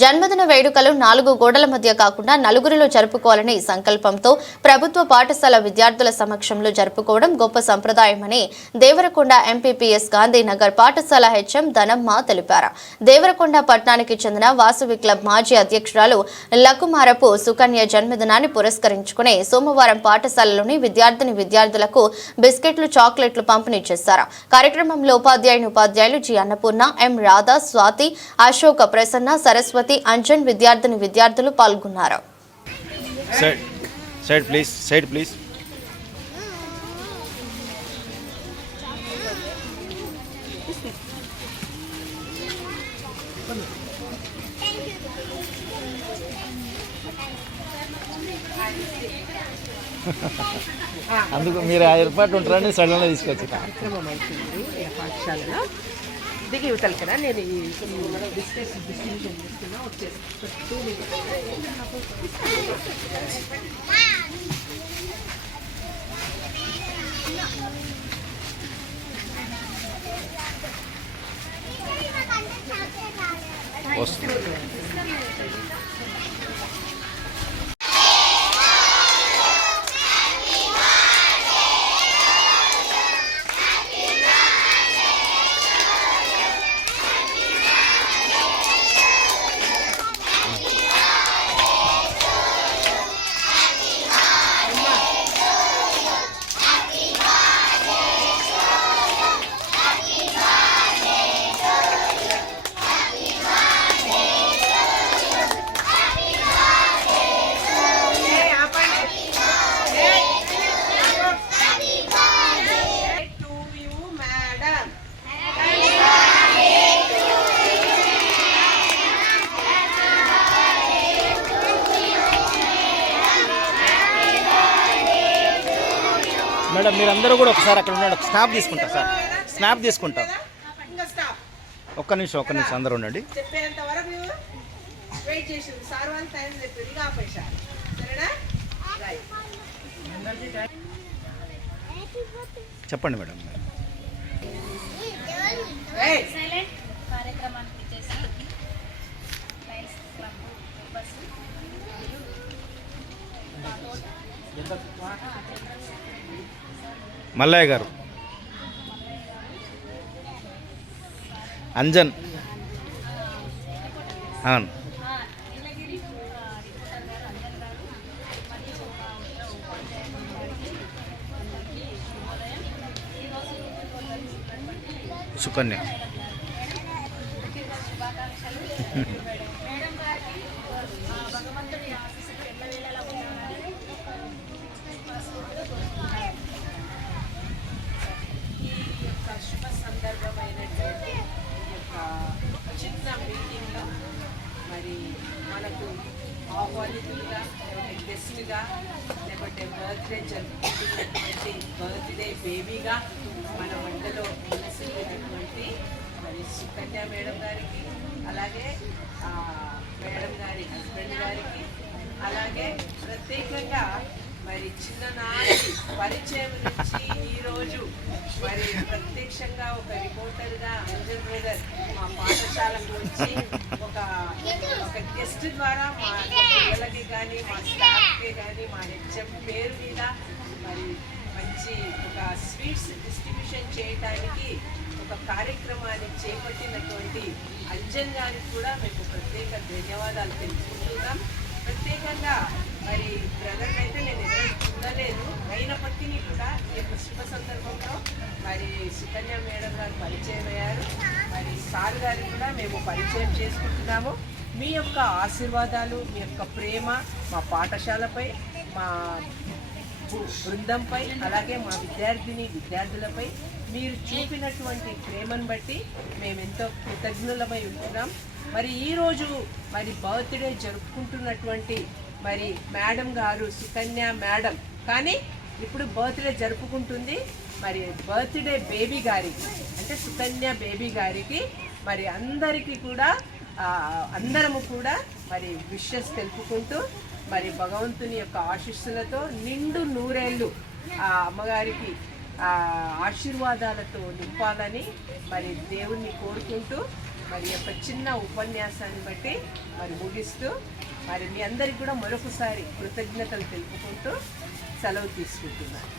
జన్మదిన వేడుకలు 4 గోడల మధ్య కాకుండా నలుగురిలో జరుపుకోవాలనే సంకల్పంతో ప్రభుత్వ పాఠశాల విద్యార్థుల సమక్షంలో జరుపుకోవడం గొప్ప సంప్రదాయమని దేవరకొండ ఎంపీపీఎస్ గాంధీనగర్ పాఠశాల హెచ్ఎం ధనమ్మ తెలిపారు. దేవరకొండ పట్టణానికి చెందిన వాసవి క్లబ్ మాజీ అధ్యక్షురాలు లకుమారపు సుకన్య జన్మదినాన్ని పురస్కరించుకుని సోమవారం పాఠశాలలోని విద్యార్థులకు బిస్కెట్లు, చాక్లెట్లు పంపిణీ చేశారు. కార్యక్రమంలో ఉపాధ్యాయులు జి అన్నపూర్ణ, ఎం రాధా, స్వాతి, అశోక, ప్రసన్న, సరస్వతి, అంజన్ విద్యార్థులు పాల్గొన్నారు. Side please. అందుకు మీరు ఆ ఏర్పాటు ఉంటారని సడన్గా తీసుకొచ్చి కార్యక్రమం అవుతుంది పాఠశాలలో దిగి ఇవ్వతాను కదా. నేను ఈ డిస్ట్రిబ్యూషన్ చేస్తున్నా వస్తుంది. మేడం మీరందరూ కూడా ఒకసారి అక్కడ ఉండండి. స్నాప్ తీసుకుంటా సార్, స్నాప్ తీసుకుంటా. ఒక్క నిమిషం అందరూ ఉండండి. చెప్పండి మేడం. మల్లయ్య గారు, అంజన్, అవును, సుకన్య, సందర్భమైనటువంటి చిన్న మీటింగ్లో మరి మనకు ఆహ్వానితులుగా లేకపోతే గెస్ట్గా లేకపోతే బర్త్డే జరుపుకుంటున్నటువంటి బర్త్డే బేబీగా మన వంటలో మనసిల్లినటువంటి మరి సుకన్య మేడం గారికి, అలాగే మేడం గారి హస్బెండ్ గారికి, అలాగే ప్రత్యేకంగా మరి చిన్ననాటి పరిచయం నుంచి ఈరోజు మరి ప్రత్యక్షంగా ఒక రిపోర్టర్గా అంజన్ బ్రదర్ మా పాఠశాలకు వచ్చి ఒక గెస్ట్ ద్వారా మా పిల్లలకి కానీ, మా స్టాఫ్కి కానీ, మా హెచ్ఎం పేరు మీద మరి మంచి ఒక స్వీట్స్ డిస్ట్రిబ్యూషన్ చేయడానికి ఒక కార్యక్రమాన్ని చేపట్టినటువంటి అంజన్ గారికి కూడా మేము ప్రత్యేక ధన్యవాదాలు తెలుసుకుంటున్నాం. ప్రత్యేకంగా మరి బ్రదర్ అయితే నేను ఎక్కడ చూడలేదు, అయినప్పటికీ కూడా ఈ యొక్క శుభ సందర్భంలో మరి సుకన్య మేడం గారు పరిచయం అయ్యారు. మరి సార్ గారికి కూడా మేము పరిచయం చేసుకుంటున్నాము. మీ యొక్క ఆశీర్వాదాలు, మీ యొక్క ప్రేమ మా పాఠశాలపై, మా బృందంపై, అలాగే మా విద్యార్థులపై మీరు చూపినటువంటి ప్రేమను బట్టి మేము ఎంతో కృతజ్ఞులమై ఉంటున్నాం. మరి ఈరోజు మరి బర్త్డే జరుపుకుంటున్నటువంటి మరి మేడం గారు సుకన్య మేడం, కానీ ఇప్పుడు బర్త్డే జరుపుకుంటుంది మరి బర్త్డే బేబీ గారికి, అంటే సుకన్య బేబీ గారికి మరి అందరికీ కూడా అందరము కూడా మరి విషెస్ తెలుపుకుంటూ మరి భగవంతుని యొక్క ఆశీస్సులతో నిండు నూరేళ్ళు ఆ అమ్మగారికి ఆశీర్వాదాలతో నింపాలని మరి దేవుణ్ణి కోరుకుంటూ మరి యొక్క చిన్న ఉపన్యాసాన్ని బట్టి మరి ముగిస్తూ మరి మీ అందరికీ కూడా మరొకసారి కృతజ్ఞతలు తెలుపుకుంటూ సెలవు తీసుకుంటున్నాను.